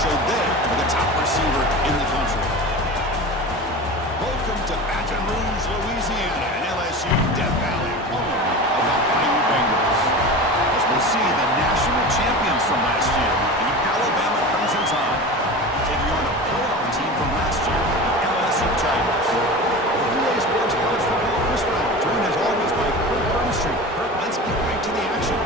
show they are the top receiver in the country. Welcome to Baton Rouge, Louisiana, and LSU Death Valley, home of the Bayou Bengals. As we'll see, the national champions from last year, the Alabama Crimson Tide, taking on a playoff team from last year, the LSU Tigers. VA Sports College Football Chris Brown, joined as always by Kirk Armstrong. Kirk, let's get right to the action.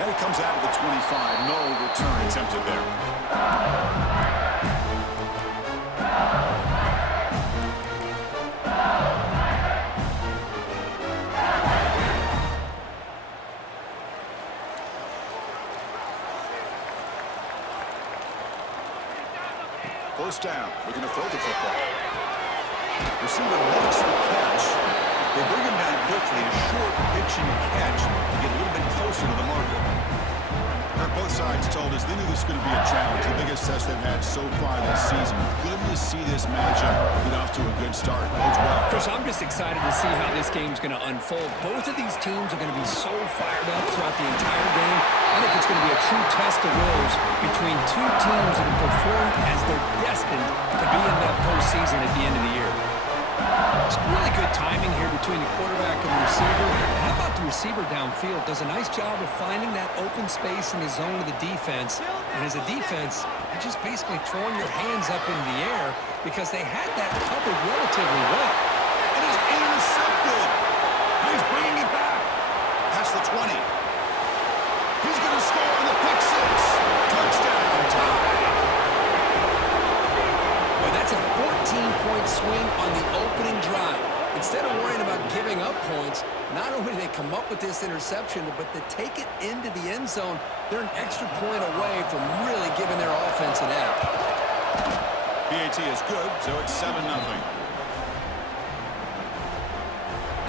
And it comes out of the 25. No return attempted there. First down. Looking to throw the football. Receiver makes the catch. They bring him down quickly. A short pitch and catch to get a little bit closer to the marker. Both sides told us they knew this was going to be a challenge, the biggest test they've had so far this season. Good to see this matchup get off to a good start. Bodes well. Chris, I'm just excited to see how this game's going to unfold. Both of these teams are going to be so fired up throughout the entire game. I think it's going to be a true test of wills between two teams that have performed as they're destined to be in that postseason at the end of the year. It's really good timing here between the quarterback and the receiver. How about the receiver downfield? Does a nice job of finding that open space in the zone of the defense. And as a defense, you're just basically throwing your hands up in the air because they had that covered relatively well. It is intercepted. He's bringing it back. Past the 20. He's going to score on the pick six. Touchdown, tie. That's a 14-point swing on the opening drive. Instead of worrying about giving up points, not only do they come up with this interception, but to take it into the end zone, they're an extra point away from really giving their offense an edge. PAT is good, so it's 7-0.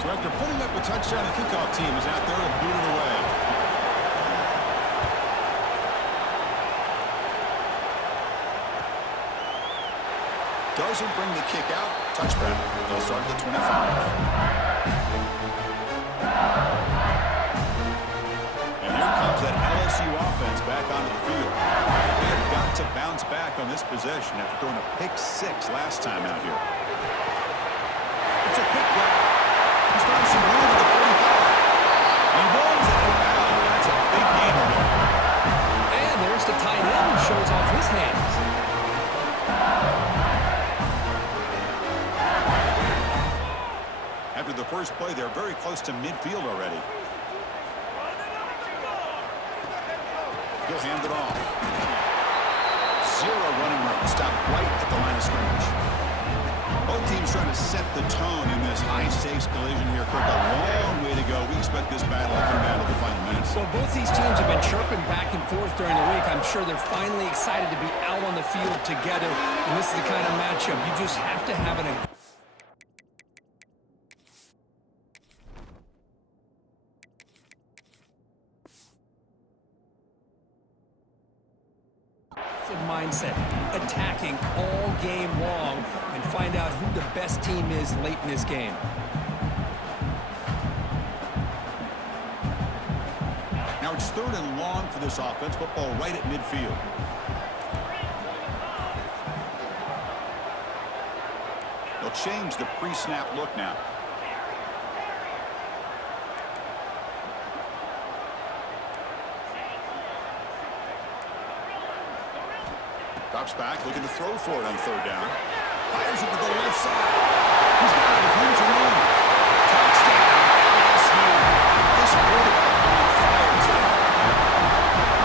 So after putting up a touchdown, the kickoff team is out there to boot it away. Doesn't bring the kick out. Touchback. They'll start at the 25. And here comes that LSU offense back onto the field. They've got to bounce back on this possession after throwing a pick six last time out here. It's a quick grab. He's throwing some room at the 45. He runs it out. That's a big gainer there. And there's the tight end who shows off his hands. After the first play, they're very close to midfield already. He'll hand it off. Zero running room. Stop right at the line of scrimmage. Both teams trying to set the tone in this high-stakes collision here. Kirk, a long way to go. We expect this battle to come down to the final minutes. Well, both these teams have been chirping back and forth during the week. I'm sure they're finally excited to be out on the field together. And this is the kind of matchup you just have to have an mindset, attacking all game long, and find out who the best team is late in this game. Now it's 3rd and long for this offense. Football right at midfield. They'll change the pre-snap look now. Drops back, looking to throw for it on 3rd down. Fires it to the left side. He's got it with room to run. Touchdown, LSU. This quarterback on fire tonight.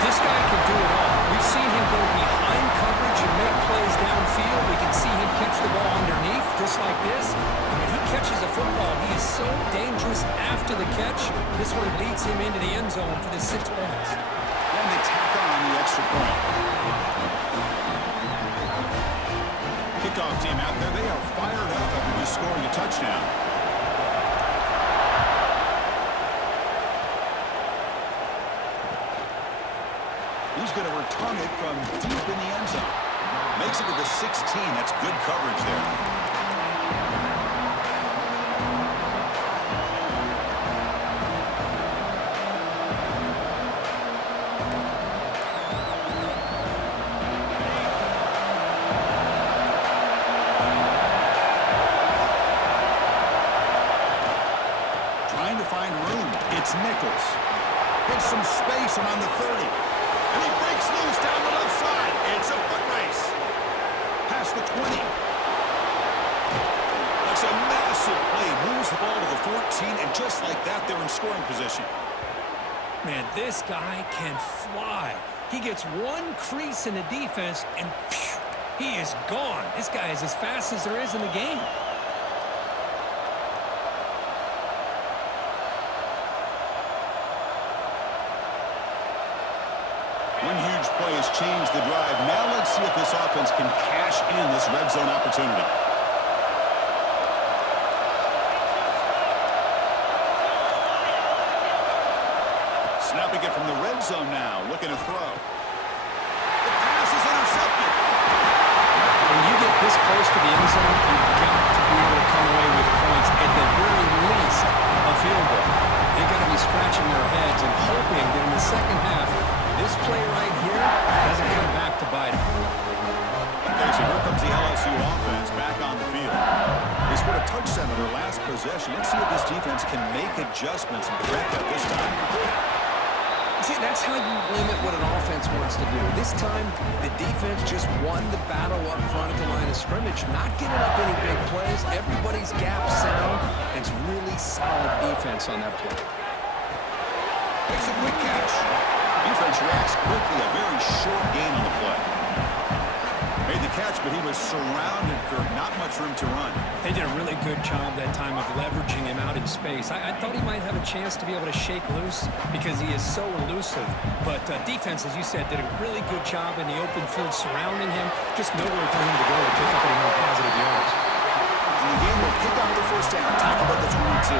This guy can do it all. We've seen him go behind coverage and make plays downfield. We can see him catch the ball underneath, just like this. And when he catches a football, he is so dangerous after the catch. This one leads him into the end zone for the 6 points. And they tack on the extra point. kickoff team out there, they are fired up after just scoring a touchdown. He's going to return it from deep in the end zone. Makes it to the 16. That's good coverage there. Gets some space around the 30. And he breaks loose down the left side. It's a foot race. Past the 20. That's a massive play. Moves the ball to the 14, and just like that, they're in scoring position. Man, this guy can fly. He gets one crease in the defense, and phew, he is gone. This guy is as fast as there is in the game. One huge play has changed the drive. Now let's see if this offense can cash in this red zone opportunity. Snapping it from the red zone now, looking to throw. The pass is intercepted. When you get this close to the end zone, you've got to be able to come away with points, at the very least, a field goal. They've got to be scratching their heads and hoping that in the second half, this play right here doesn't come back to bite him. Okay, so here comes the LSU offense back on the field. They scored a touchdown in their last possession. Let's see if this defense can make adjustments and correct that this time. See, that's how you limit what an offense wants to do. This time, the defense just won the battle up front at the line of scrimmage, not giving up any big plays. Everybody's gap sound, and it's really solid defense on that play. Makes a quick catch. Defense reacts quickly, a very short gain on the play. Made the catch, but he was surrounded, Kirk. Not much room to run. They did a really good job that time of leveraging him out in space. I thought he might have a chance to be able to shake loose because he is so elusive. But defense, as you said, did a really good job in the open field surrounding him. Just nowhere for him to go to pick up any more positive yards. And the game will pick up the first down. Talk about the 22.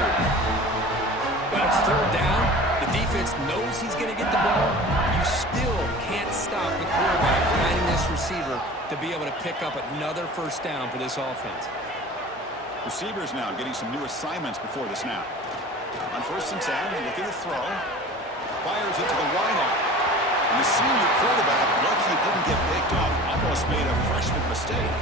Well, it's third down. The defense knows he's going to get the ball. You still can't stop the quarterback finding this receiver to be able to pick up another first down for this offense. Receivers now getting some new assignments before the snap. On 1st and 10, looking to throw. Fires it to the wideout. And the senior quarterback, lucky it didn't get picked off, almost made a freshman mistake.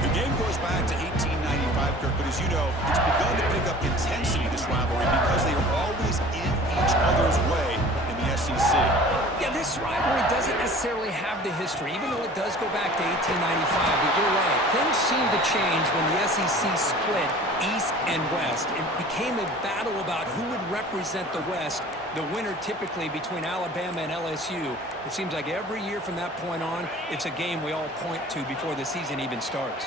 The game goes back to 1895, Kirk, but as you know, it's begun to pick up intensity, this rivalry, because they are always in each other's way in the SEC. Yeah, this rivalry doesn't necessarily have the history, even though it does go back to 1895, but you're right. Things seem to change when the SEC split East and West. It became a battle about who would represent the West, the winner typically between Alabama and LSU. It seems like every year from that point on, it's a game we all point to before the season even starts.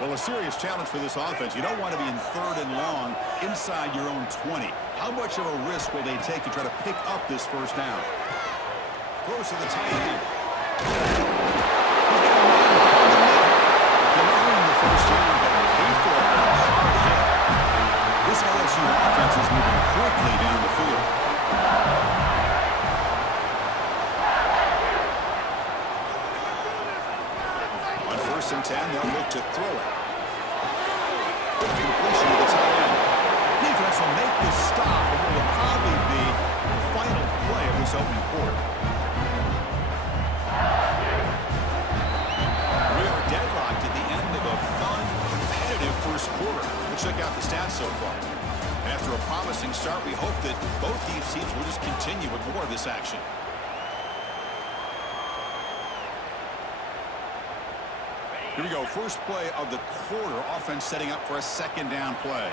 Well, a serious challenge for this offense. You don't want to be in 3rd and long inside your own 20. How much of a risk will they take to try to pick up this first down? Throws to the tight end. Delivering the first down, but paid for it with a hard hit. This LSU offense is moving quickly down the field. On 1st and 10, they'll look to throw it. Good completion to the tight end. Defense will make this stop, and it will probably be the final play of this opening quarter. We are deadlocked at the end of a fun, competitive first quarter. Let's check out the stats so far. After a promising start, we hope that both these teams will just continue with more of this action. Here we go, first play of the quarter. Offense setting up for a 2nd down play.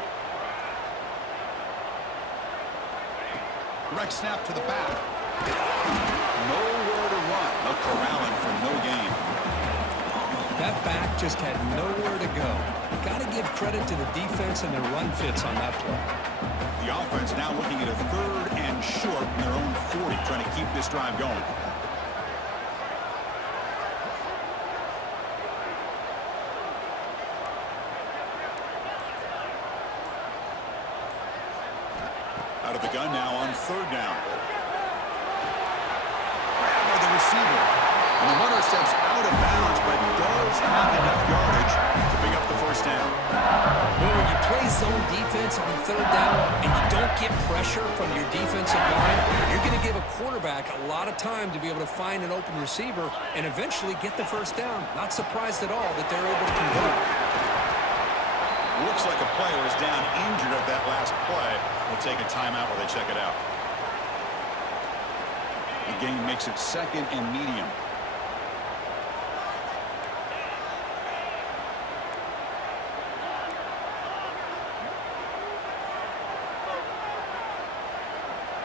Direct snap to the back. Nowhere to run. No corralling for no gain. That back just had nowhere to go. Got to give credit to the defense and their run fits on that play. The offense now looking at a 3rd and short from their own 40, trying to keep this drive going. gun now on third down. Grab by the receiver. And the runner steps out of bounds, but does have enough yardage to pick up the first down. Well, when you play zone defense on third down and you don't get pressure from your defensive line, you're going to give a quarterback a lot of time to be able to find an open receiver and eventually get the first down. Not surprised at all that they're able to convert. Looks like a player is down injured at that last play. We'll take a timeout while they check it out. The game makes it second and medium.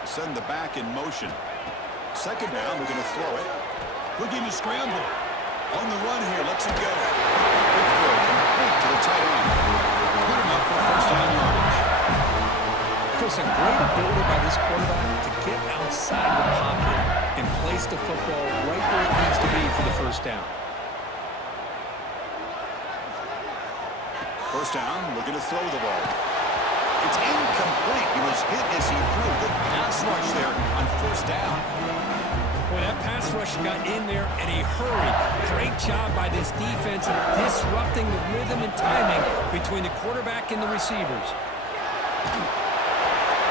Send the back in motion. Second down, we're going to throw it. Looking to scramble. On the run here, lets it go. Big throw, complete to the tight end. Good enough for first down yardage. Chris, a great ability by this quarterback to get outside the pocket and place the football right where it needs to be for the first down. First down, looking to throw the ball. It's incomplete. He was hit as he threw. Good pass rush there on first down. Boy, that pass rush got in there in a hurry. Great job by this defense in disrupting the rhythm and timing between the quarterback and the receivers.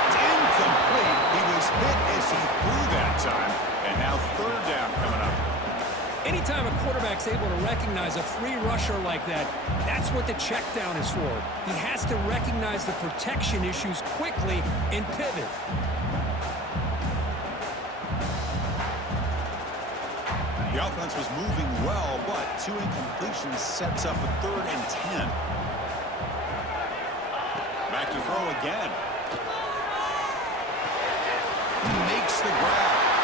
It's incomplete. He was hit as he threw that time. And now third down coming up. Anytime a quarterback's able to recognize a free rusher like that, that's what the check down is for. He has to recognize the protection issues quickly and pivot. The offense was moving well, but two incompletions sets up a 3rd and 10. Back to throw again. Makes the grab.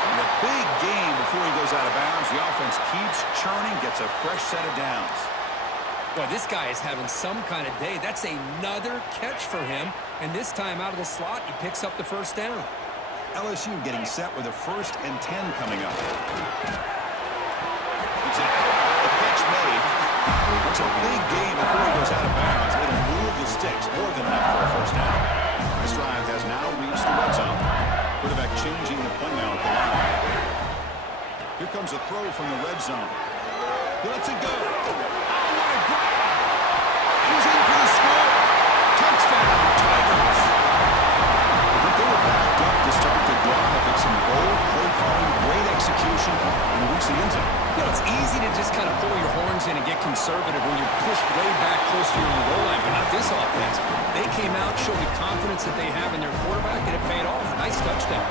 And a big gain before he goes out of bounds. The offense keeps churning, gets a fresh set of downs. Boy, this guy is having some kind of day. That's another catch for him. And this time out of the slot, he picks up the first down. LSU getting set with a 1st and 10 coming up. It's a pitch made. It's a big gain before he goes out of bounds. It'll move the sticks more than enough for a first down. This drive has now reached the red zone. Quarterback changing the play now at the line. Here comes a throw from the red zone. He lets it go. Oh, what a grab! He's in for the score. Touchdown, Tigers. But they were backed up to start the drive with some bold play calling, great execution, and reach the end zone. You know, it's easy to just kind of pull your horns in and get conservative when you're pushed way back close to your own goal line, but not this offense. They came out, showed the confidence that they have in their quarterback, and it paid off. Nice touchdown.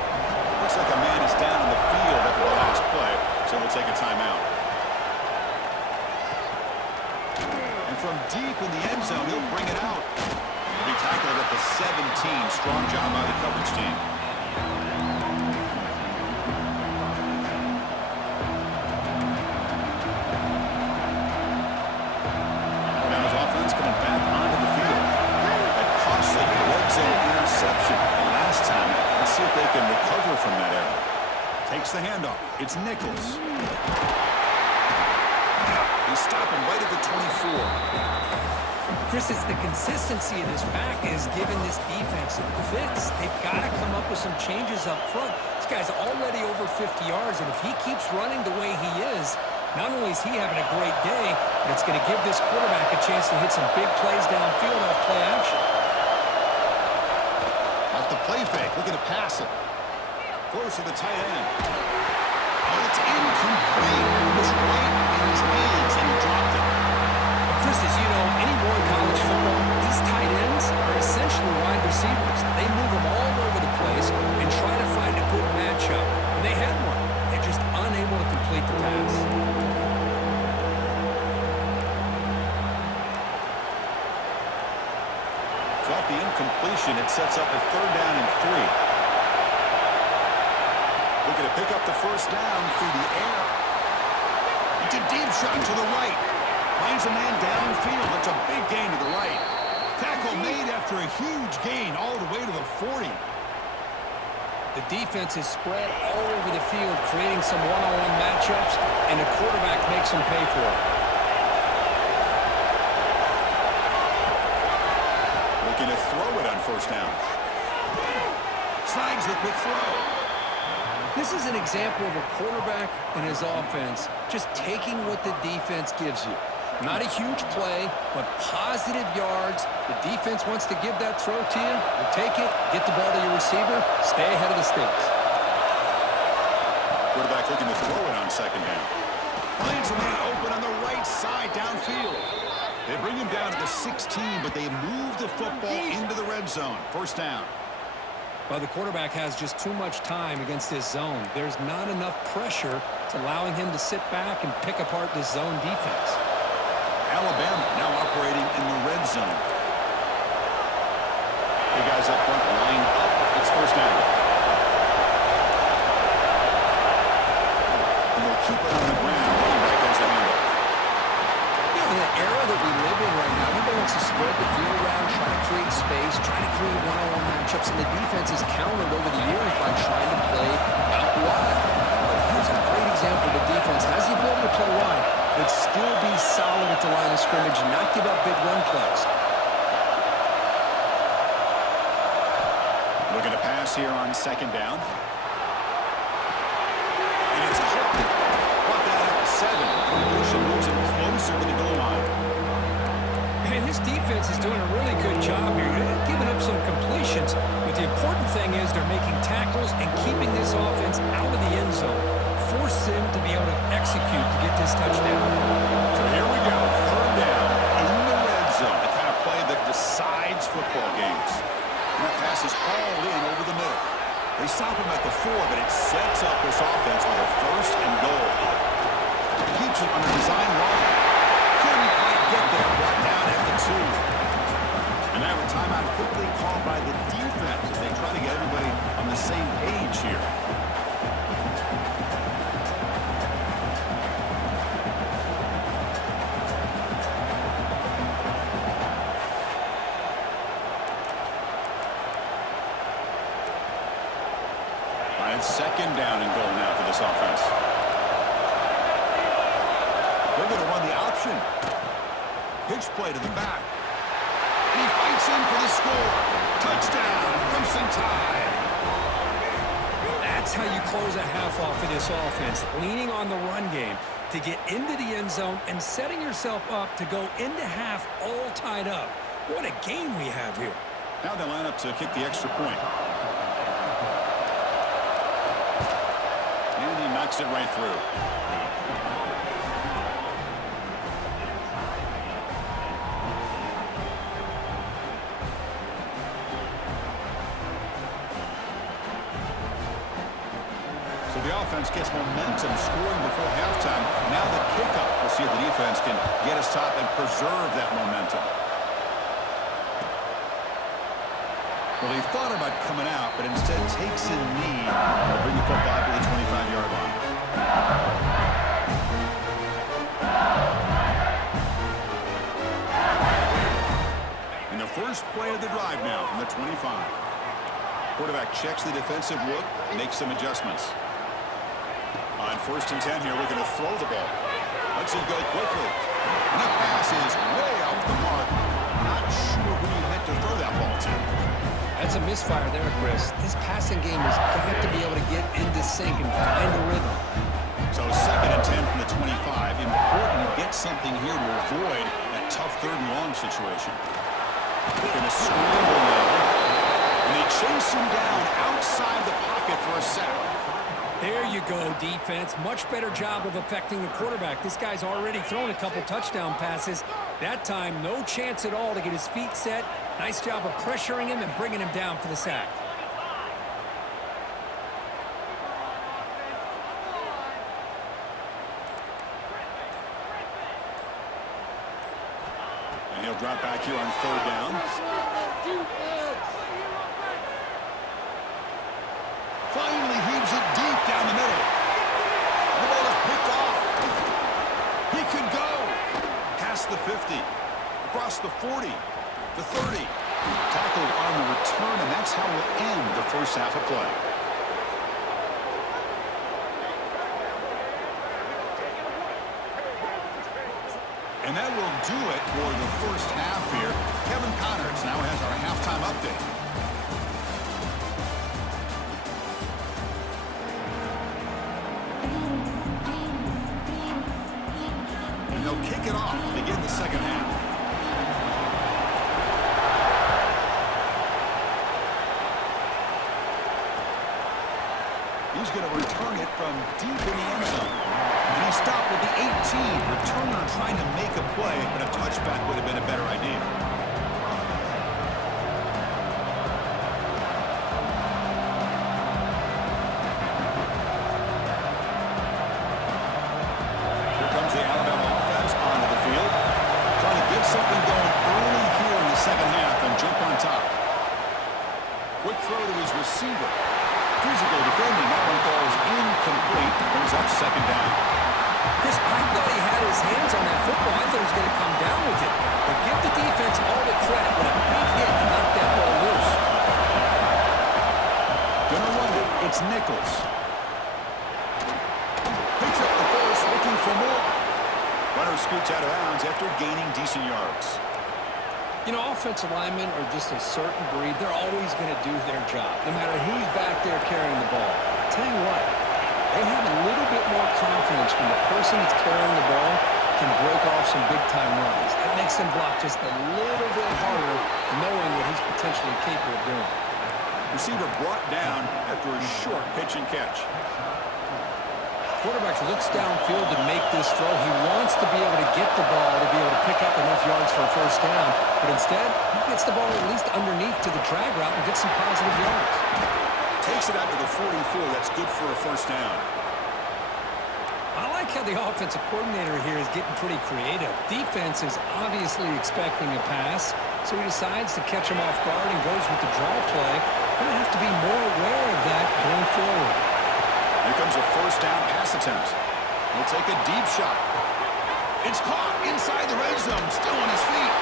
Looks like a man is down on the field after the last play, so we'll take a timeout. And from deep in the end zone, he'll bring it out. He'll be tackled at the 17. Strong job by the coverage team. Alabama's offense coming back onto the field. That costly red zone interception last time. Let's see if they can recover from that error. Takes the handoff. It's Nichols. They stop him right at the 24. Chris, it's the consistency of this back is giving this defense some fits. They've got to come up with some changes up front. This guy's already over 50 yards, and if he keeps running the way he is, not only is he having a great day, but it's going to give this quarterback a chance to hit some big plays downfield off play action. Off the play fake, looking to pass it. Throws to the tight end. Oh, it's incomplete. It was right in his hands, and he dropped it. But Chris, as you know, anymore in college football, these tight ends are essentially wide receivers. They move them all over the place and try to find a good matchup. And they had one. They're just unable to complete the pass. Off the incompletion, it sets up a 3rd down and 3. Looking to pick up the first down through the air. It's a deep shot to the right. Finds a man downfield. That's a big gain to the right. Tackle made after a huge gain all the way to the 40. The defense is spread all over the field, creating some one-on-one matchups, and the quarterback makes them pay for it. Looking to throw it on first down. Snags the quick throw. This is an example of a quarterback and his offense just taking what the defense gives you. Not a huge play, but positive yards. The defense wants to give that throw to you. You take it, get the ball to your receiver, stay ahead of the sticks. Quarterback looking to throw it on second down. Finds a man open on the right side downfield. They bring him down to the 16, but they move the football into the red zone. First down. Well, the quarterback has just too much time against this zone. There's not enough pressure to allowing him to sit back and pick apart this zone defense. Alabama now operating in the red zone. Hey guys up front, line up. It's first down. And they'll keep it on the ground. Running back has the handoff. You know, in the era that we live in right now, everybody wants to spread the field around, try to create space, try to create one-on-one matchups, and the defense has countered over the years by trying to play out wide. But here's a great example of the defense has the ability to play wide, but still be solid at the line of scrimmage and not give up big run plays. Looking to pass here on second down. And it's hooked. Brought that at the 7. Motion moves him closer to the goal line. And this defense is doing a really good job here. They're giving up some completions, but the important thing is they're making tackles and keeping this offense out of the end zone. Force him to be able to execute to get this touchdown. So here we go. Third down in the red zone. The kind of play that decides football games. And that pass is hauled in over the middle. They stop him at the 4, but it sets up this offense with a first and goal. Keeps it on the design line. Couldn't quite get there. Brought down at the 2. And now a timeout quickly called by the defense as they try to get everybody on the same page here. Second down and goal now for this offense. They're going to run the option. Pitch play to the back. He fights in for the score. Touchdown, Crimson Tide. That's how you close a half off of this offense, leaning on the run game to get into the end zone and setting yourself up to go into half all tied up. What a game we have here. Now they line up to kick the extra point. Knocks it right through. So the offense gets momentum scoring before halftime. Now the kickoff. We'll see if the defense can get us top and preserve that momentum. Well, he thought about coming out, but instead takes a knee to bring the football to the 25-yard line. And the first play of the drive now from the 25. Quarterback checks the defensive look, makes some adjustments. On first and 10 here, looking to throw the ball. Lets it go quickly. And that pass is way off the mark. Not sure who he meant to throw that ball to. That's a misfire there, Chris. This passing game has got to be able to get into sync and find a rhythm. So second and 10 from the 25. Important to get something here to avoid that tough third and long situation. Going to scramble now. And they chase him down outside the pocket for a sack. There you go, defense. Much better job of affecting the quarterback. This guy's already thrown a couple touchdown passes. That time, no chance at all to get his feet set. Nice job of pressuring him and bringing him down for the sack. And he'll drop back here on third down. Finally heaves it deep down the middle. The ball is picked off. He could go. Past the 50. Across the 40. The 30. Tackled on the return, and that's how we'll end the first half of play. And that will do it for the first half here. Kevin Connors now has our halftime update. they'll kick it off to begin the second half. He's going to return it from deep in the end zone. And he stopped with the 18. Returner trying to make a play, but a touchback would have been a better idea. Here comes the Alabama offense onto the field. Trying to get something going early here in the second half and jump on top. Quick throw to his receiver. Physical defending. That one falls incomplete. Brings up second down. Chris, I thought he had his hands on that football. I thought he was going to come down with it. But give the defense all the credit with a big hit to knock that ball loose. Gonna run it. It's Nichols. Picks up the first, looking for more. Runner scoots out of bounds after gaining decent yards. You know, offensive linemen are just a certain breed. They're always going to do their job, no matter who's back there carrying the ball. I'll tell you what, they have a little bit more confidence when the person that's carrying the ball can break off some big-time runs. That makes them block just a little bit harder, knowing what he's potentially capable of doing. Receiver brought down after a short pitch and catch. Quarterback looks downfield to make this throw. He wants to be able to get the ball to be able to pick up enough yards for a first down, but instead, he gets the ball at least underneath to the drag route and gets some positive yards. Takes it out to the 44. That's good for a first down. I like how the offensive coordinator here is getting pretty creative. Defense is obviously expecting a pass, so he decides to catch him off guard and goes with the draw play. Going to have to be more aware of that going forward. Here comes a first down pass attempt. He'll take a deep shot. It's caught inside the red zone, still on his feet.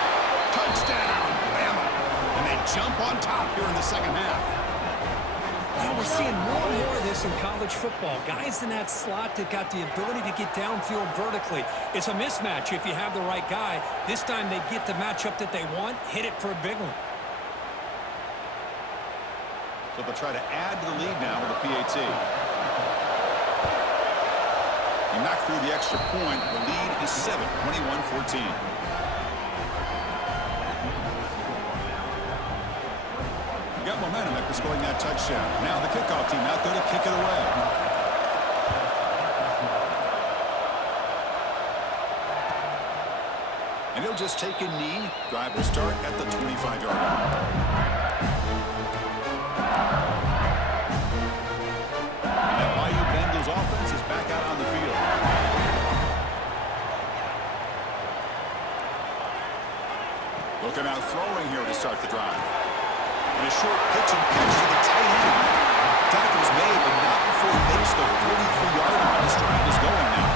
Touchdown, Bama. And they jump on top here in the second half. Now we're seeing more and more of this in college football. Guys in that slot that got the ability to get downfield vertically. It's a mismatch if you have the right guy. This time they get the matchup that they want, hit it for a big one. So they'll try to add to the lead now with a PAT. He knocked through the extra point. The lead is 7, 21-14. Got momentum after scoring that touchdown. Now the kickoff team out there to kick it away. And he'll just take a knee. Drive will start at the 25-yard line. That Bayou Bengals offense is back out on the field. Looking out throwing here to start the drive. And a short pitch and catch to the tight end. Tackle's made, but not before he makes the 43-yard line. This drive is going now.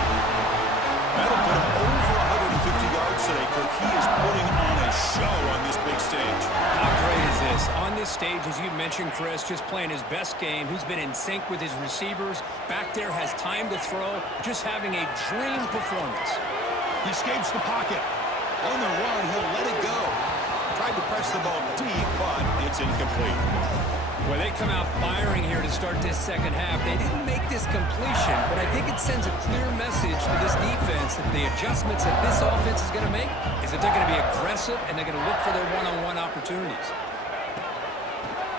That'll put him over 150 yards today, Kirk. He is putting on a show on this big stage. How great is this? On this stage, as you mentioned, Chris, just playing his best game. He's been in sync with his receivers. Back there has time to throw. Just having a dream performance. He escapes the pocket. On the run, he'll let it go. Tried to press the ball deep, but it's incomplete. Well, they come out firing here to start this second half. They didn't make this completion, but I think it sends a clear message to this defense that the adjustments that this offense is going to make is that they're going to be aggressive and they're going to look for their one-on-one opportunities.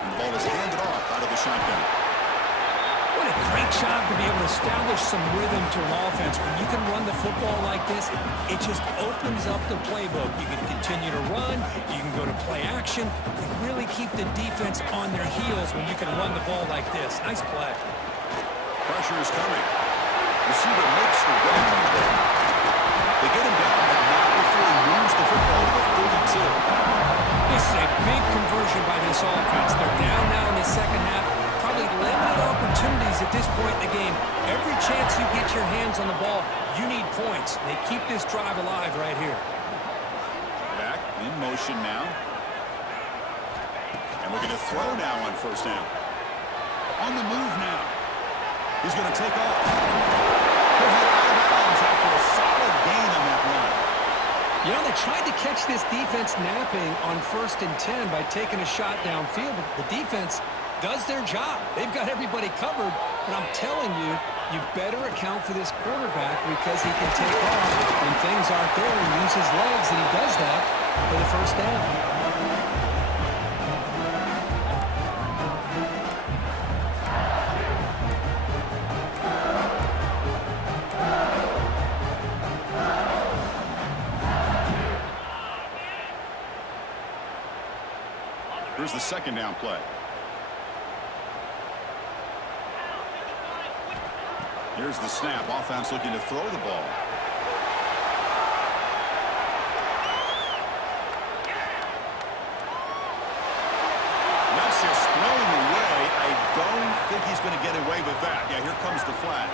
And the ball is handed off out of the shotgun. What a great job to be able to establish some rhythm to an offense. When you can run the football like this, it just opens up the playbook. You can continue to run, you can go to play action, and really keep the defense on their heels when you can run the ball like this. Nice play. Pressure is coming. Receiver makes the run. They get him down, but not before he moves the football to the 32. This is a big conversion by this offense. They're down now in the second half. Probably limited opportunities at this point in the game. Every chance you get your hands on the ball, you need points. They keep this drive alive right here. Back in motion now. And we're going to throw now on first down. On the move now. He's going to take off. He'll head out of bounds after a solid gain on that run. You know, they tried to catch this defense napping on 1st and 10 by taking a shot downfield, but the defense does their job. They've got everybody covered, but I'm telling you, you better account for this quarterback because he can take off when things guys aren't there and use his legs, and he does that for the first down. Here's the second down play. Here's the snap. Offense looking to throw the ball. That's just thrown away. I don't think he's going to get away with that. Yeah, here comes the flag.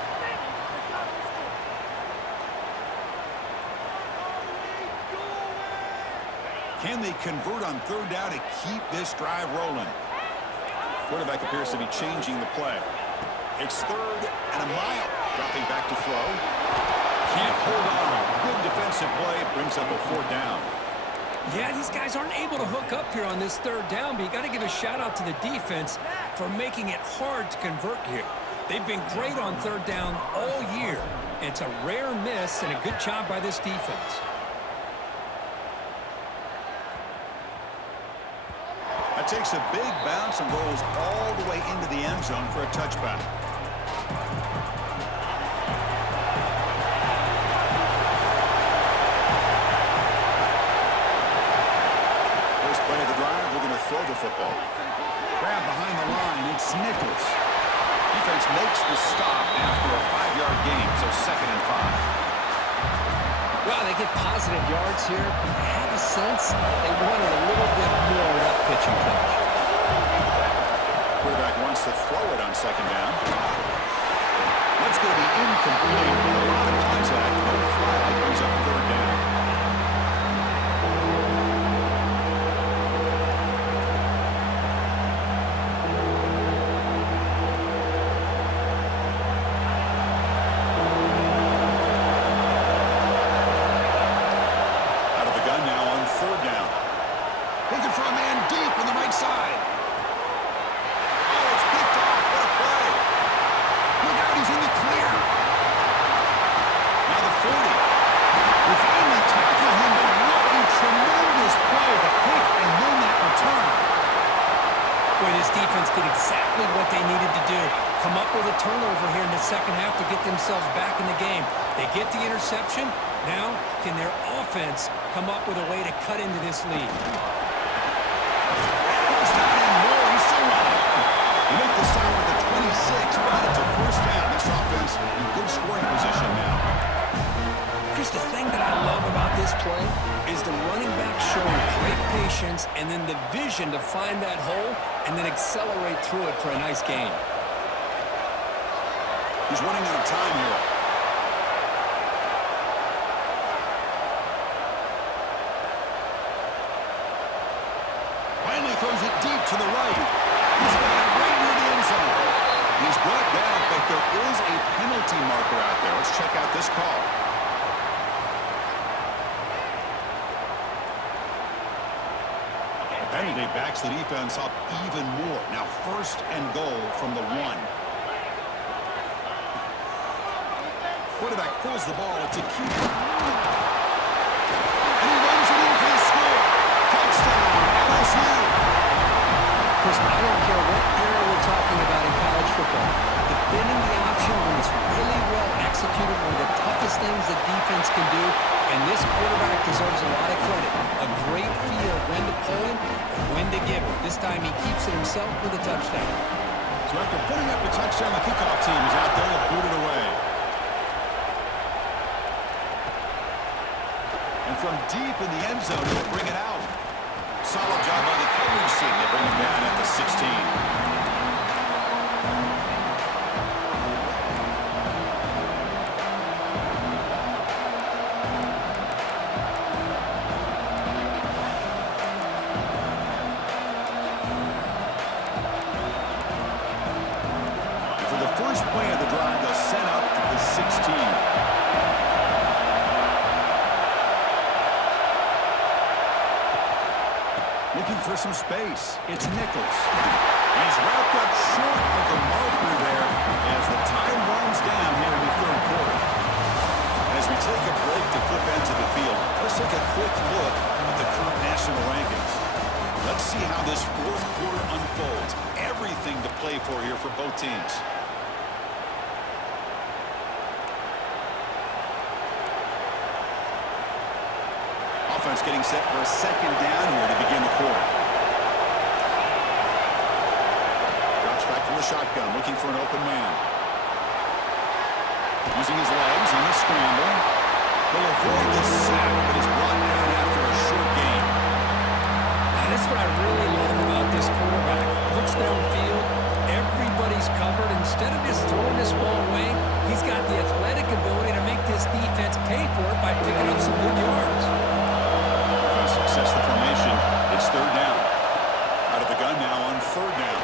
Can they convert on third down to keep this drive rolling? Quarterback appears to be changing the play. It's 3rd and a mile. Dropping back to throw. Can't hold on. Good defensive play. Brings up a 4th down. Yeah, these guys aren't able to hook up here on this 3rd down, but you got to give a shout out to the defense for making it hard to convert here. They've been great on 3rd down all year. It's a rare miss and a good job by this defense. That takes a big bounce and rolls all the way into the end zone for a touchback. First play of the drive, we're going to throw the football. Grab behind the line, it's Nichols. Defense makes the stop after a 5-yard gain, so 2nd and 5. Well, they get positive yards here. I have a sense they wanted a little bit more of that pitching catch. Quarterback wants to throw it on 2nd down. That's going to be incomplete. A lot of contact, no flag, brings up 3rd down. Did exactly what they needed to do. Come up with a turnover here in the second half to get themselves back in the game. They get the interception. Now, can their offense come up with a way to cut into this lead? First down and more. He's still running. They make the start with the 26, but it's a first down. This offense in good scoring position now. Here's the thing that I love about this play is the running back showing great patience and then the vision to find that hole and then accelerate through it for a nice gain. He's running out of time here. Finally throws it deep to the right. He's got it right near the end zone. He's brought down, but there is a penalty marker out there. Let's check out this call. Penalty backs the defense up even more. Now 1st and goal from the 1. Quarterback pulls the ball. It's a keeper. And he runs it in for the score. Touchdown, LSU. Chris, I don't care what era we're talking about in college football. Defending the option when it's really well executed, one of the toughest things that defense can do, and this quarterback deserves a lot of credit. A great feel of when to pull it and when to give it. This time he keeps it himself for the touchdown. So after putting up the touchdown, the kickoff team is out there to boot it away. And from deep in the end zone, he'll bring it out. Solid job by the coverage team. They bring him down at the 16. For some space. It's Nichols. He's wrapped up short of the marker there as the time runs down here in the 3rd quarter. As we take a break to flip into the for here for both teams. Offense getting set for a second down here to begin the quarter. Drops back from the shotgun, looking for an open man. Using his legs on the scramble. They'll avoid the sack, but is brought down after a short gain. That's what I really love about this quarterback. Looks downfield, everybody's covered. Instead of just throwing this ball away, he's got the athletic ability to make this defense pay for it by picking up some good yards. Success the formation. It's third down. Out of the gun now on third down.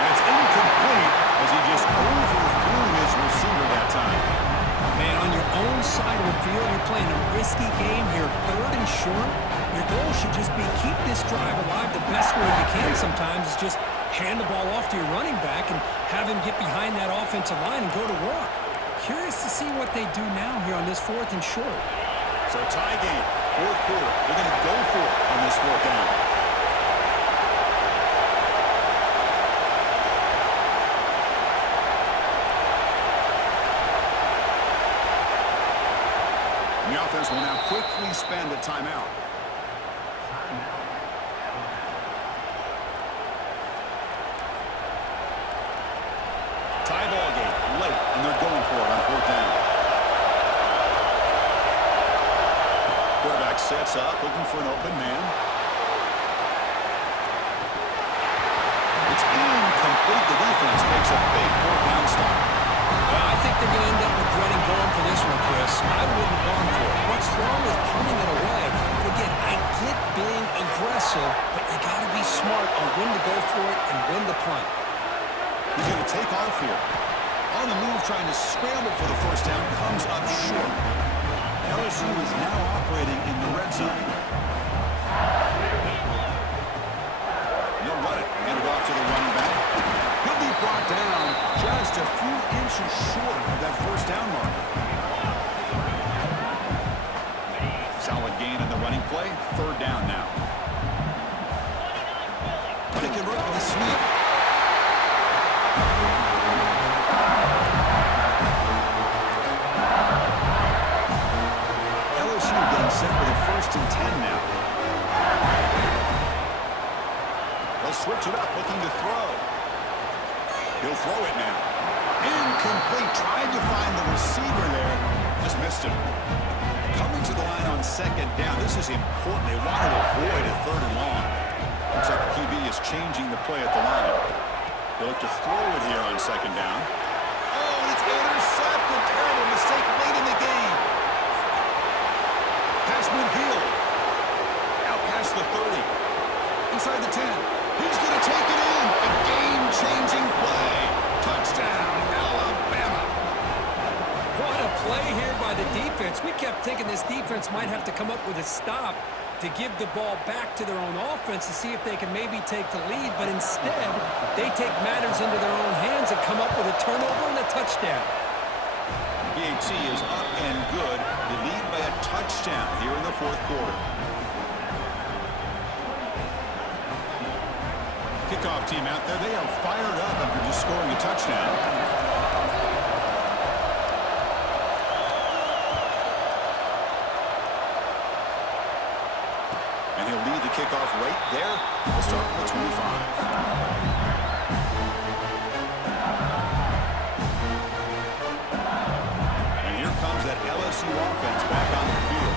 And it's incomplete as he just overthrew his receiver that time. Man, on your own side of the field, you're playing a risky game here, third and short. Your goal should just be keep this drive alive the best way you can sometimes is just hand the ball off to your running back and have him get behind that offensive line and go to work. Curious to see what they do now here on this fourth and short. So tie game, fourth quarter. They're going to go for it on this fourth down. And the offense will now quickly spend a timeout. Tie ball game late, and they're going for it on fourth down. Quarterback sets up, looking for an open man. It's incomplete. The defense makes a big fourth down stop. Well, I think they're going to end up regretting going for this one, Chris. I wouldn't have gone for it. What's wrong with punting it away? Again, I get being aggressive, but you got to be smart on when to go for it and when to punt. He's going to take off here. On the move, trying to scramble for the first down, comes up short. LSU is now operating in the red zone. They'll run it. Hand it off to the running back. He'll be brought down just a few inches short of that first down marker. Solid gain in the running play. Third down now. But it can work with a sweep. LSU getting set with a 1st and 10 now. They'll switch it up, looking to throw. He'll throw it now. Incomplete. Tried to find the receiver there. Just missed him. Coming to the line on second down. This is important. They want to avoid a third and long. Looks like the QB is changing the play at the line. They'll look to throw it here on second down. Oh, and it's intercepted. Terrible mistake late in the game. Pass midfield. Out past the 30. Inside the 10. He's going to take it in. A game-changing play. Touchdown, Alabama. What a play here by the defense. We kept thinking this defense might have to come up with a stop to give the ball back to their own offense to see if they can maybe take the lead, but instead, they take matters into their own hands and come up with a turnover and a touchdown. PAT is up and good. They lead by a touchdown here in the fourth quarter. Kickoff team out there, they are fired up after just scoring a touchdown. And he'll lead the kickoff right there. We'll start from the 25. And here comes that LSU offense back on the field.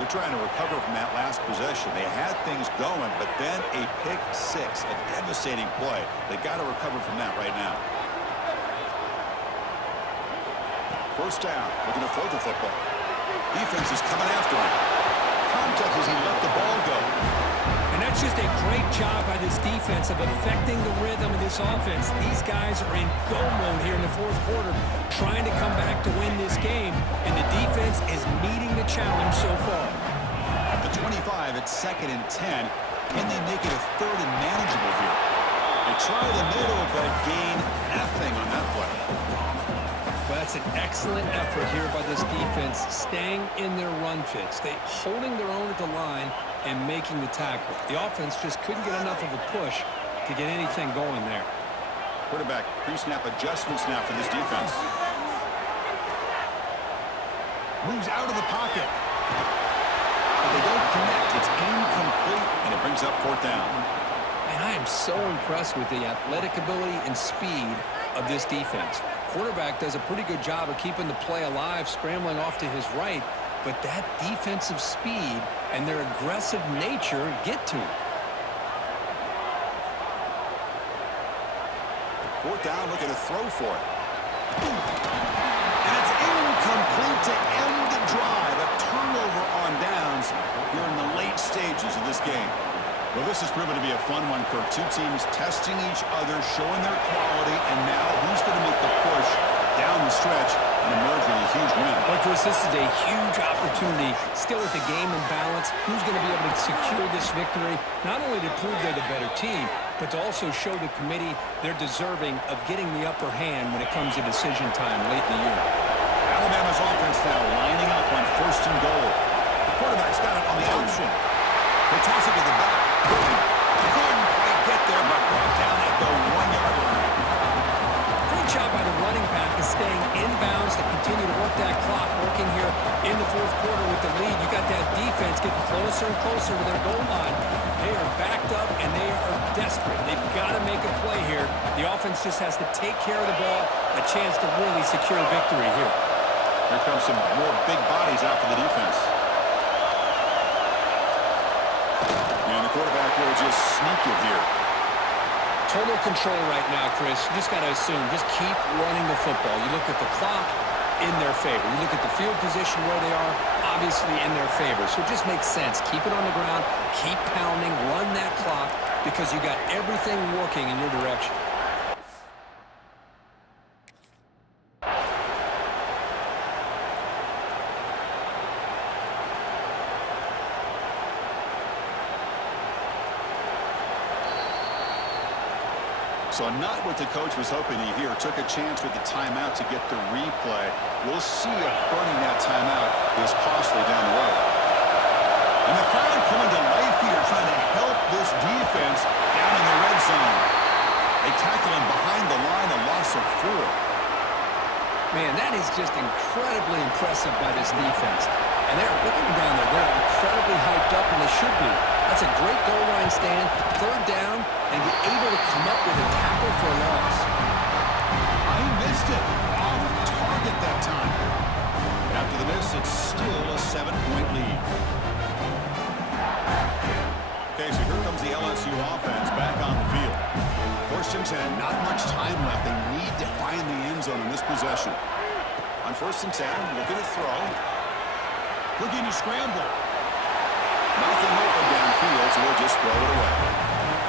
They're trying to recover from that last possession. They had things going, but then a pick six, a devastating play. They got to recover from that right now. First down, looking to throw the football. Defense is coming after him. Contact as he let the ball go. And that's just a great job by this defense of affecting the rhythm of this offense. These guys are in go mode here in the fourth quarter, trying to come back to win this game, and the defense is meeting the challenge so far. At the 25, it's 2nd and 10. Can they make it a third and manageable here? They try the middle, but gain nothing on that play. Well, that's an excellent effort here by this defense, staying in their run fits. They holding their own at the line and making the tackle. The offense just couldn't get enough of a push to get anything going there. Quarterback pre-snap adjustments now for this defense. Moves out of the pocket. But they don't connect. It's incomplete, and it brings up 4th down. And I am so impressed with the athletic ability and speed of this defense. Quarterback does a pretty good job of keeping the play alive, scrambling off to his right, but that defensive speed and their aggressive nature get to him. 4th down, look at a throw for it. And it's incomplete to end the drive. A turnover on downs here in the late stages of this game. Well, this has proven to be a fun one, Kirk. Two teams testing each other, showing their quality, and now who's going to make the push down the stretch and emerge with a huge win? Well, Chris, this is a huge opportunity. Still with the game in balance, who's going to be able to secure this victory, not only to prove they're the better team, but to also show the committee they're deserving of getting the upper hand when it comes to decision time late in the year. Alabama's offense now lining up on 1st and goal. The quarterback's got it on the option. They toss it to the back. Couldn't quite get there, but brought down at the 1-yard line. Great job by the running back of staying inbounds to continue to work that clock, working here in the 4th quarter with the lead. You got that defense getting closer and closer to their goal line. They are backed up, and they are desperate. They've got to make a play here. The offense just has to take care of the ball, a chance to really secure victory here. Here comes some more big bodies out for the defense. And the quarterback will just sneak it here. Total control right now, Chris. You just got to assume, just keep running the football. You look at the clock, in their favor. You look at the field position where they are, obviously in their favor. So it just makes sense. Keep it on the ground, keep pounding, run that clock, because you got everything working in your direction. So not what the coach was hoping to hear. Took a chance with the timeout to get the replay. We'll see if burning that timeout is costly down the road. And the crowd coming to life here, trying to help this defense down in the red zone. They tackle him behind the line, a loss of 4. Man, that is just incredibly impressive by this defense. And they're looking down there. They're incredibly hyped up, and they should be. That's a great goal line stand, 3rd down, and you're able to come up with a tackle for a loss. I missed it. Off target that time. After the miss, it's still a 7-point lead. Okay, so here comes the LSU offense back on the field. 1st and 10, not much time left. They need to find the end zone in this possession. On 1st and 10, looking to throw. Looking to scramble. Nothing open downfield, so we'll just throw it away.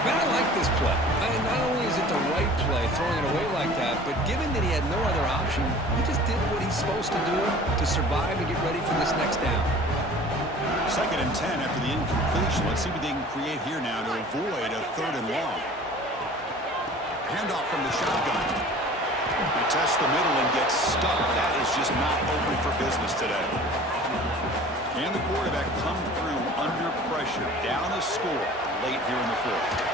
Man, I like this play. Not only is it the right play, throwing it away like that, but given that he had no other option, he just did what he's supposed to do to survive and get ready for this next down. 2nd and 10 after the incompletion. Let's see what they can create here now to avoid a 3rd and long. Handoff from the shotgun. They test the middle and get stuck. That is just not open for business today. And the quarterback come through under pressure, down a score late here in the 4th.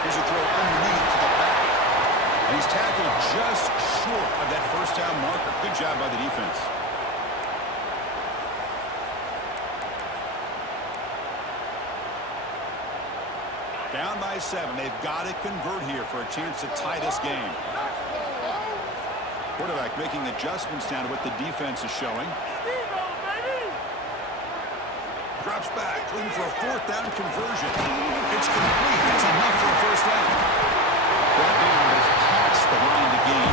Here's a throw underneath to the back. And he's tackled just short of that 1st down marker. Good job by the defense. Down by 7. They've got to convert here for a chance to tie this game. Quarterback making adjustments down to what the defense is showing. Drops back, looking for a 4th down conversion. It's complete. That's enough for a 1st down. Brought down, but it's past the line to gain.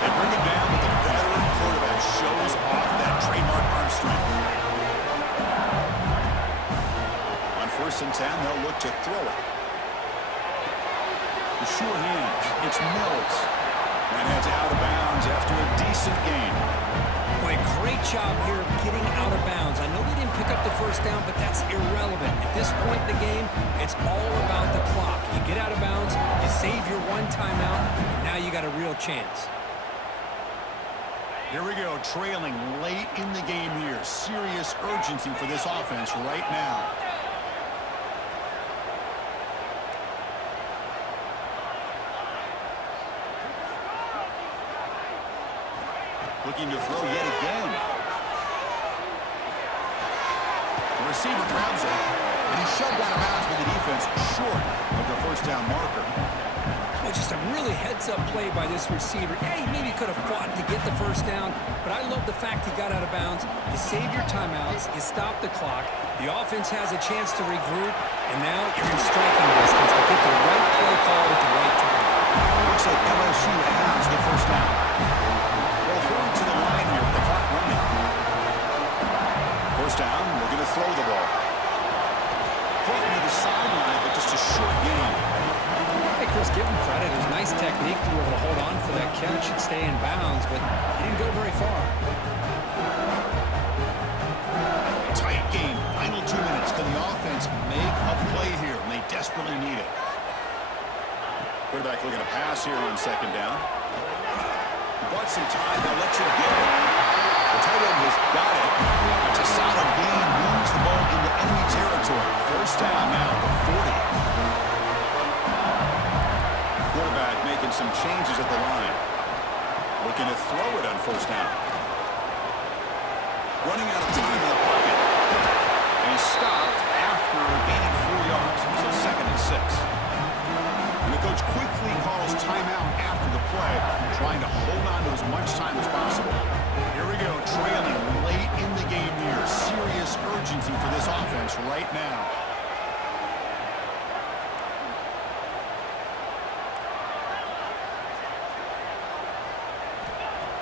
They bring it down, but the veteran quarterback shows off that trademark arm strength. On 1st and 10, they'll look to throw it. The sure hands. It's Mills. And it's out of bounds after a decent gain. Boy, great job here of getting out of bounds. I know they didn't pick up the 1st down, but that's irrelevant. At this point in the game, it's all about the clock. You get out of bounds, you save your 1 timeout, and now you got a real chance. Here we go, trailing late in the game here. Serious urgency for this offense right now. Looking to throw yet again. The receiver grabs it, and he's shoved out of bounds by the defense short of the first down marker. Oh, just a really heads-up play by this receiver. Yeah, he maybe could have fought to get the first down, but I love the fact he got out of bounds. You save your timeouts, you stop the clock, the offense has a chance to regroup, and now you're in striking distance to get the right play call at the right time. Looks like LSU has the first down. They'll hurry to the line here with the clock running. First down, looking to throw the ball. Caught near the sideline, but just a short game. Hey, Chris, give him credit. It was nice technique to be able to hold on for that catch and stay in bounds, but he didn't go very far. Tight game. Final 2 minutes. Can the offense make a play here? And they desperately need it. Quarterback looking to pass here on second down. He bought some time. Now lets it go. The tight end has got it. It's a solid game. Moves the ball into enemy territory. First down now at the 40. Quarterback making some changes at the line. Looking to throw it on first down. Running out of time in the pocket. And he's stopped after gaining 4 yards. So 2nd and 6. And the coach quickly calls timeout after the play, trying to hold on to as much time as possible. Here we go, trailing late in the game here. Serious urgency for this offense right now.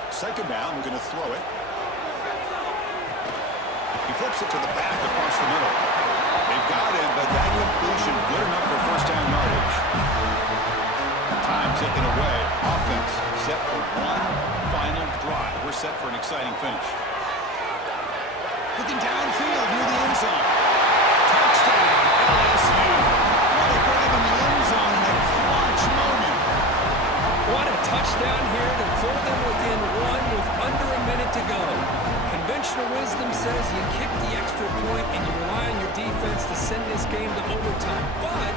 Second down, we're going to throw it. He flips it to the back across the middle. They've got him, but that completion good enough for first down yardage. Time ticking away. Offense set for one final drive. We're set for an exciting finish. Looking downfield near the end zone. Touchdown, LSU. What a grab in the end zone in a clutch moment. What a touchdown here to pull them within one with under a minute to go. Conventional wisdom says you kick the extra point and you rely on your defense to send this game to overtime. But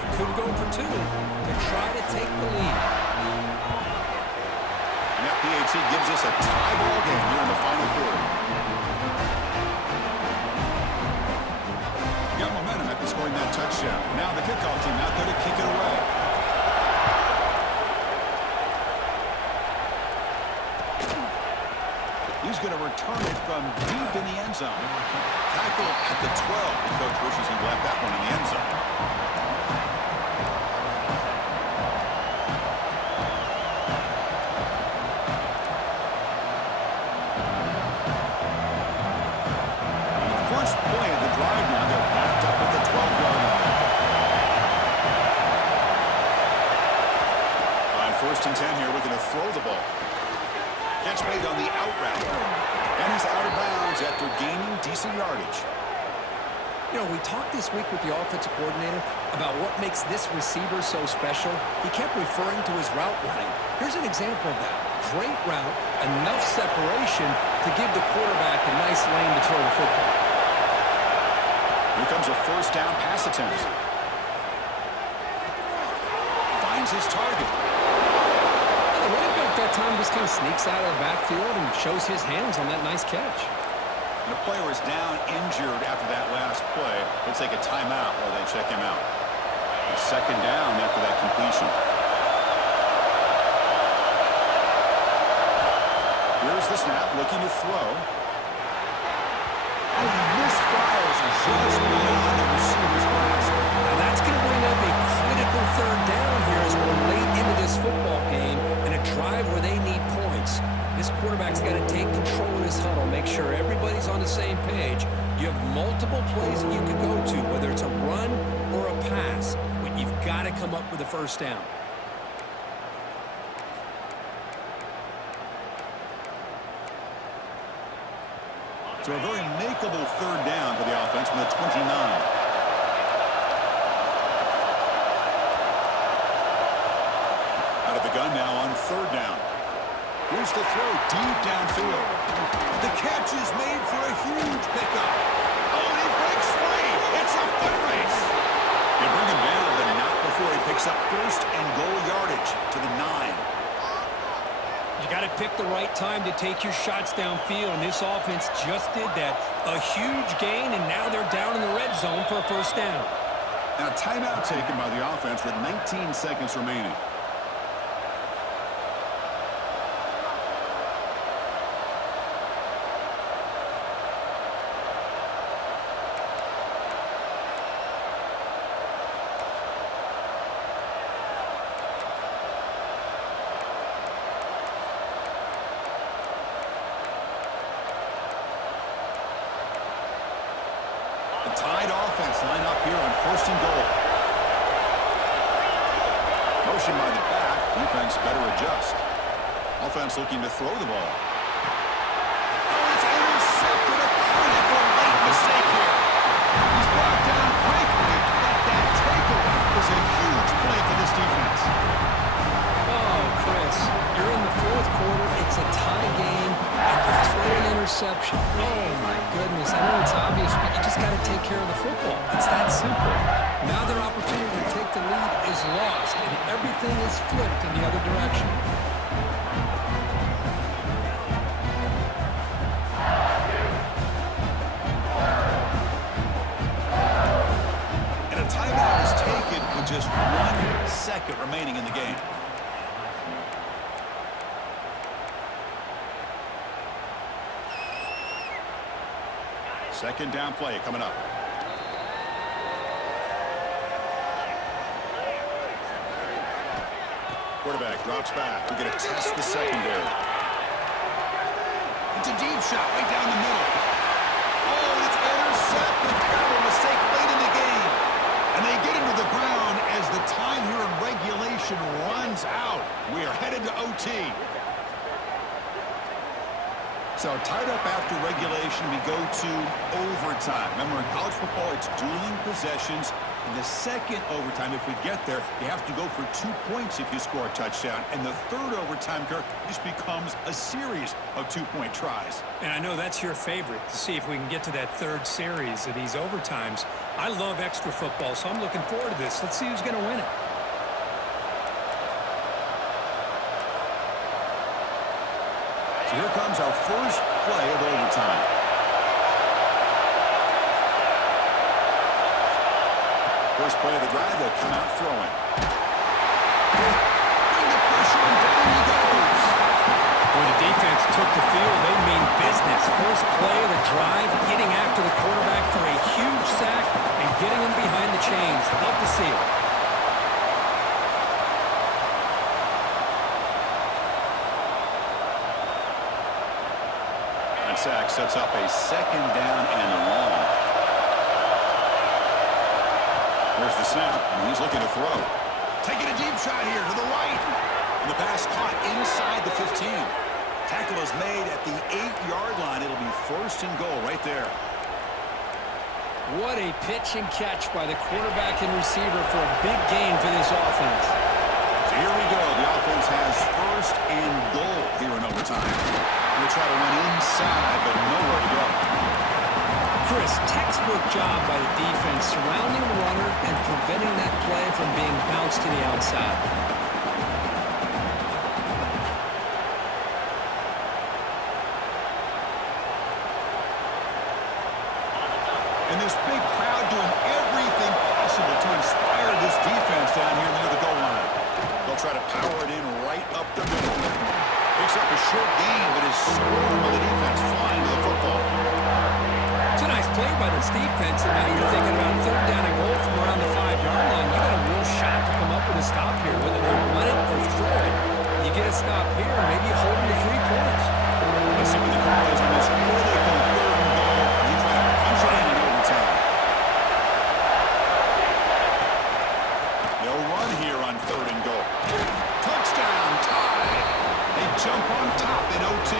you could go for 2 to try to take the lead. And that PAT gives us a tie ball game here in the final quarter. Got momentum after scoring that touchdown. Now the kickoff team out there to kick it away. He's going to return it from deep in the end zone. Tackle at the 12. The coach wishes he left that one in the end zone. On the first play of the drive now, they're backed up at the 12-yard line. On 1st and 10 here, we're going to throw the ball. Catch made on the out route. And he's out of bounds after gaining decent yardage. You know, we talked this week with the offensive coordinator about what makes this receiver so special. He kept referring to his route running. Here's an example of that. Great route, enough separation to give the quarterback a nice lane to throw the football. Here comes a first down pass attempt. Finds his target. The running back that time just kind of sneaks out of the backfield and shows his hands on that nice catch. And the player is down injured after that last play. They'll take a timeout while they check him out. A second down after that completion. Here's the snap, looking to throw. Oh, he misfires just beyond the receiver's grasp. Now that's going to bring up a critical third down here as we're late into this football game and a drive where they need points. This quarterback's got to take control of this huddle, make sure everybody's on the same page. You have multiple plays that you can go to, whether it's a run or a pass, but you've got to come up with a first down. So a very makeable third down for the offense from the 29. Out of the gun now on third down. Here's the throw deep downfield. The catch is made for a huge pickup. Oh, and he breaks free. It's a foot race. They bring him down, but not before he picks up first and goal yardage to the 9. You got to pick the right time to take your shots downfield, and this offense just did that. A huge gain, and now they're down in the red zone for a first down. Now, timeout taken by the offense with 19 seconds remaining. The Tide offense line up here on first and goal. Motion by the back. Defense better adjust. Offense looking to throw the ball. Oh, it's intercepted. A critical late mistake here. He's brought down quickly, but that takeaway was a huge play for this defense. Oh, Chris, you're in the fourth quarter. It's a tie game, and you throw an interception. Oh, my goodness. I know it's obvious, but you just got to take care of the football. It's that simple. Now their opportunity to take the lead is lost, and everything is flipped in the other direction. And a timeout is taken with just 1 second remaining in the game. Second down play coming up. Quarterback drops back. We're going to test the secondary. It's a deep shot right down the middle. Oh, it's intercepted. Terrible mistake late in the game. And they get him to the ground as the time here in regulation runs out. We are headed to OT. So tied up after regulation, we go to overtime. Remember, in college football, it's dueling possessions. In the second overtime, if we get there, you have to go for 2 points if you score a touchdown. And the third overtime, Kirk, just becomes a series of 2-point tries. And I know that's your favorite, to see if we can get to that third series of these overtimes. I love extra football, so I'm looking forward to this. Let's see who's going to win it. So here comes our first play of overtime. First play of the drive, they'll come out throwing. Bring the pressure, and down he goes. When the defense took the field, they mean business. First play of the drive, getting after the quarterback for a huge sack and getting him behind the chains. Love to see it. Sack sets up a second down and long. There's the snap, and he's looking to throw. Taking a deep shot here to the right. And the pass caught inside the 15. Tackle is made at the 8-yard line. It'll be first and goal right there. What a pitch and catch by the quarterback and receiver for a big gain for this offense. So here we go. The offense has first and goal here in overtime. We'll try to run inside, but nowhere to go. Chris, textbook job by the defense, surrounding the runner and preventing that play from being bounced to the outside. And this big crowd doing everything possible to inspire this defense down here near the goal line. They'll try to power it in right up the middle. Picks up a short gain, but is scored by the defense flying to the football. It's a nice play by this defense, and now you're thinking about third down and goal from around the 5-yard line. You got a real shot to come up with a stop here, whether they run it or throw it. You get a stop here, maybe you hold them to 3 points. Let's see what the call is on this critical third and goal. You try to punch it in overtime. They'll run here on third and goal. Touchdown, Tide. They jump on top in OT.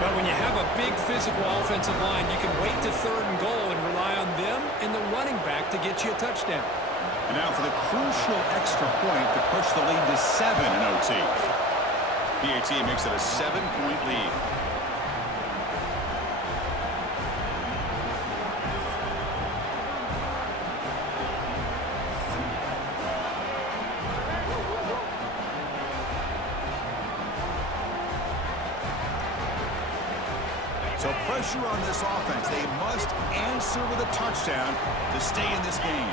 But when you have a big physical offensive line, you can wait to third and goal and rely on them and the running back to get you a touchdown. And now for the crucial extra point to push the lead to 7 in OT. PAT makes it a 7-point lead. So pressure on this offense. They must answer with a touchdown to stay in this game.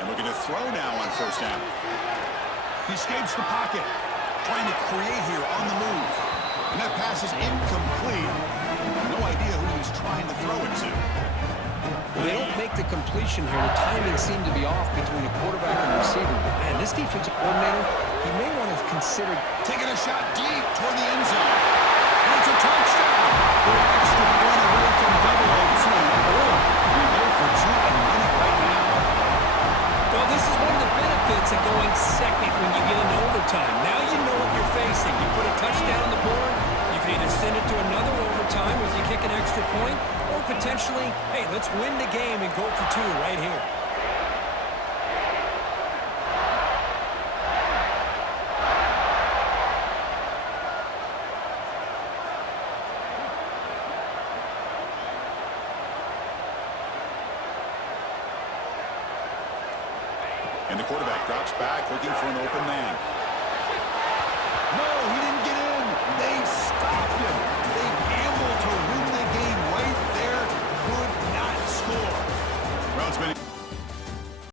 And looking to throw now on first down. He escapes the pocket, trying to create here on the move. And that pass is incomplete. No idea who he's trying to throw it to. Well, they don't make the completion here. The timing seemed to be off between the quarterback and the receiver. But man, this defensive coordinator, he may want to consider taking a shot deep toward the end zone. And it's a touchdown. We're an extra point away from double O2. We go for 2 and win it right now. Well, this is one of the benefits of going second when you get into overtime. Now you know what you're facing. You put a touchdown on the board, you can either send it to another overtime if you kick an extra point, or potentially, hey, let's win the game and go for 2 right here. And the quarterback drops back looking for an open man.